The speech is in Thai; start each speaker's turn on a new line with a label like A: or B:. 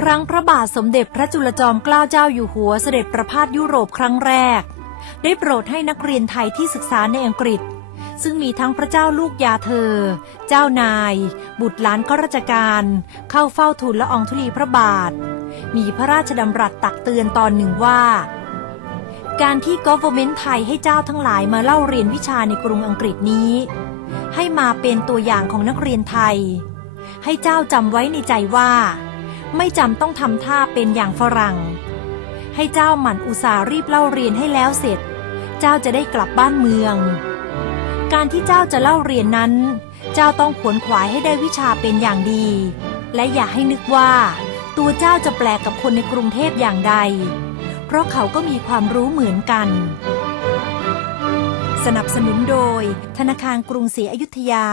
A: ครั้งพระบาทสมเด็จพระจุลจอมเกล้าเจ้าอยู่หัวเสด็จประพาสยุโรปครั้งแรก ได้โปรดให้นักเรียนไทยที่ศึกษาในอังกฤษ ซึ่งมีทั้งพระเจ้าลูกยาเธอ เจ้านาย บุตรหลานข้าราชการ เข้าเฝ้าทูลละอองธุลีพระบาท มีพระราชดำรัสตักเตือนตอนหนึ่งว่า การที่ government ไทยให้เจ้าทั้งหลายมาเล่าเรียนวิชาในกรุงอังกฤษนี้ ให้มาเป็นตัวอย่างของนักเรียนไทย ให้เจ้าจำไว้ในใจว่า ไม่จำต้องทำท่าเป็นอย่างฝรั่ง ให้เจ้าหมั่นอุตสาห์รีบเล่าเรียนให้แล้วเสร็จ เจ้าจะได้กลับบ้านเมือง การที่เจ้าจะเล่าเรียนนั้น เจ้าต้องขวนขวายให้ได้วิชาเป็นอย่างดี และอย่าให้นึกว่า ตัวเจ้าจะแปลกกับคนในกรุงเทพอย่างใด ราะเขาก็มีความรู้เหมือนกัน สนับสนุนโดย ธนาคารกรุงศรีอยุธยา